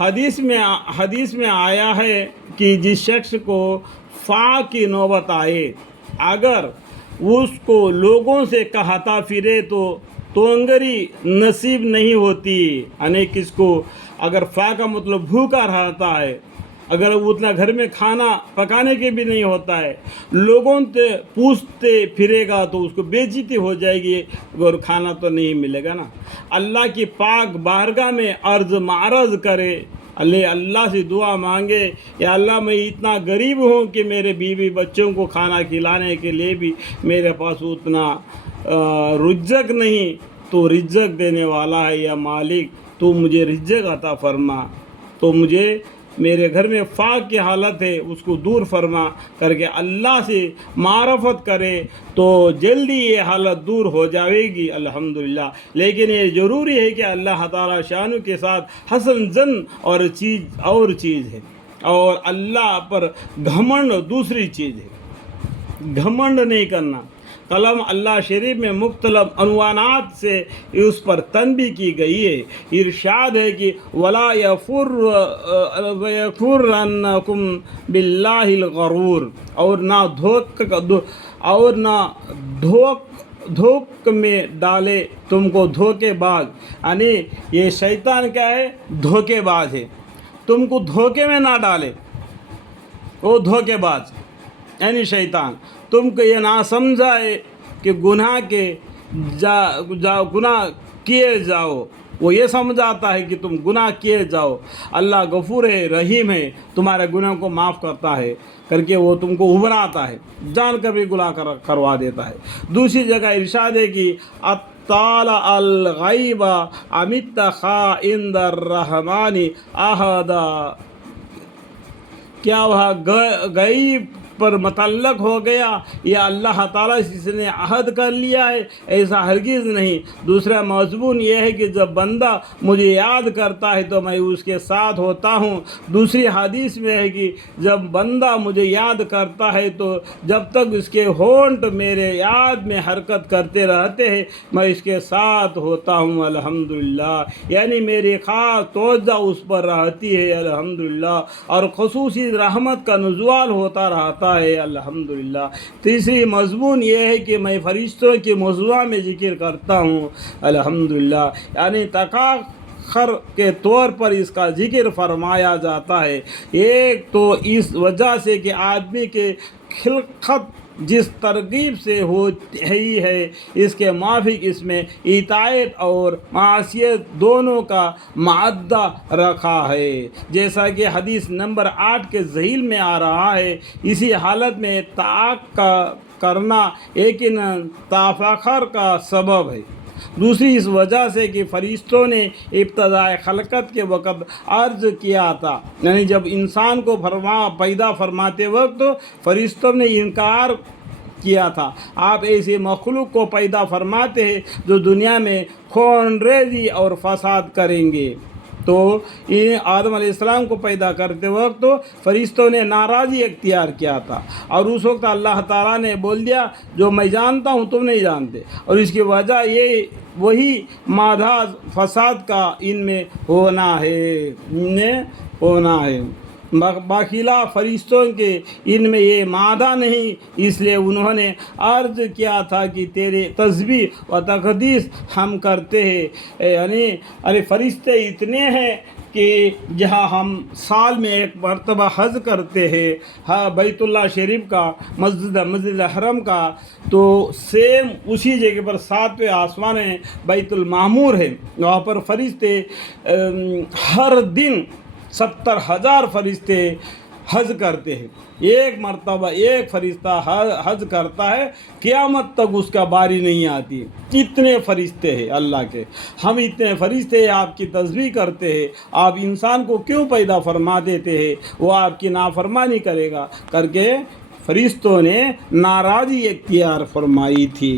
حدیث میں آیا ہے کہ جس شخص کو فا کی نوبت آئے، اگر اس کو لوگوں سے کہتا پھرے تو تونگری نصیب نہیں ہوتی، یعنی کس کو اگر فا کا مطلب بھوکا رہتا ہے، اگر اتنا گھر میں کھانا پکانے کے بھی نہیں ہوتا ہے، لوگوں سے پوچھتے پھرے گا تو اس کو بے عزتی ہو جائے گی اور کھانا تو نہیں ملے گا نا۔ اللہ کی پاک بارگاہ میں عرض معرض کرے، اللہ سے دعا مانگے، یا اللہ میں اتنا غریب ہوں کہ میرے بیوی بچوں کو کھانا کھلانے کے لیے بھی میرے پاس اتنا رزق نہیں، تو رزق دینے والا ہے یا مالک، تو مجھے رزق عطا فرما، تو مجھے میرے گھر میں فاق کی حالت ہے اس کو دور فرما کر کے اللہ سے معرفت کرے تو جلدی یہ حالت دور ہو جائے گی الحمدللہ۔ لیکن یہ ضروری ہے کہ اللہ تعالیٰ شانو کے ساتھ حسن زن اور چیز ہے، اور اللہ پر گھمنڈ دوسری چیز ہے، گھمنڈ نہیں کرنا۔ کلام اللہ شریف میں مختلف عنوانات سے اس پر تنبیہ کی گئی ہے۔ ارشاد ہے کہ وَلَا يَغُرَّنَّكُمْ بِاللَّهِ الْغَرُورُ، اور نہ دھوک میں ڈالے تم کو دھوکے باز، یعنی یہ شیطان کیا ہے؟ دھوکے باز ہے، تم کو دھوکے میں نہ ڈالے، وہ دھوکے باز یعنی شیطان تم کو یہ نہ سمجھائے کہ گناہ کیے جاؤ، وہ یہ سمجھاتا ہے کہ تم گناہ کیے جاؤ، اللہ غفور ہے، رحیم ہے، تمہارے گناہ کو معاف کرتا ہے کر کے وہ تم کو ابھراتا ہے، جان کر بھی گناہ کروا دیتا ہے۔ دوسری جگہ ارشاد ہے کہ اطلع الغیب ام اتخذ عند الرحمن عہدا، کیا وہ غیب پر متعلق ہو گیا یا اللہ تعالیٰ سے اس نے عہد کر لیا ہے؟ ایسا ہرگز نہیں۔ دوسرا مضمون یہ ہے کہ جب بندہ مجھے یاد کرتا ہے تو میں اس کے ساتھ ہوتا ہوں۔ دوسری حدیث میں ہے کہ جب بندہ مجھے یاد کرتا ہے تو جب تک اس کے ہونٹ میرے یاد میں حرکت کرتے رہتے ہیں میں اس کے ساتھ ہوتا ہوں الحمدللہ، یعنی میری خاص توجہ اس پر رہتی ہے الحمدللہ، اور خصوصی رحمت کا نزول ہوتا رہتا ہے الحمدللہ۔ تیسری مضمون یہ ہے کہ میں فرشتوں کے موضوع میں ذکر کرتا ہوں الحمدللہ، یعنی تکاخر کے طور پر اس کا ذکر فرمایا جاتا ہے۔ ایک تو اس وجہ سے کہ آدمی کے خلقت جس ترغیب سے ہوئی ہے اس کے موافق اس میں اطاعت اور معصیت دونوں کا معدہ رکھا ہے، جیسا کہ حدیث نمبر 8 کے ذیل میں آ رہا ہے۔ اسی حالت میں طاعت کرنا یقیناً تفاخر کا سبب ہے۔ دوسری اس وجہ سے کہ فرشتوں نے ابتداء خلقت کے وقت عرض کیا تھا، یعنی جب انسان کو پیدا فرماتے وقت فرشتوں نے انکار کیا تھا، آپ ایسے مخلوق کو پیدا فرماتے ہیں جو دنیا میں خون ریزی اور فساد کریں گے۔ تو آدم علیہ السلام کو پیدا کرتے وقت فرشتوں نے ناراضی اختیار کیا تھا، اور اس وقت اللہ تعالیٰ نے بول دیا جو میں جانتا ہوں تم نہیں جانتے، اور اس کی وجہ یہ وہی مادہ فساد کا ان میں ہونا ہے، بخلاف فرشتوں کے ان میں یہ مادہ نہیں، اس لیے انہوں نے عرض کیا تھا کہ تیرے تسبیح و تقدیس ہم کرتے ہیں، یعنی فرشتے اتنے ہیں کہ جہاں ہم سال میں ایک مرتبہ حج کرتے ہیں بیت اللہ شریف کا، مسجد حرم کا، تو سیم اسی جگہ پر 7ویں آسمان میں بیت المعمور ہے، وہاں پر فرشتے ہر دن 70,000 فرشتے حج کرتے ہیں۔ ایک مرتبہ ایک فرشتہ حج کرتا ہے، قیامت تک اس کا باری نہیں آتی، اتنے فرشتے ہیں اللہ کے۔ ہم اتنے فرشتے ہیں، آپ کی تسبیح کرتے ہیں، آپ انسان کو کیوں پیدا فرما دیتے ہیں؟ وہ آپ کی نافرمانی کرے گا کر کے فرشتوں نے ناراضی اختیار فرمائی تھی۔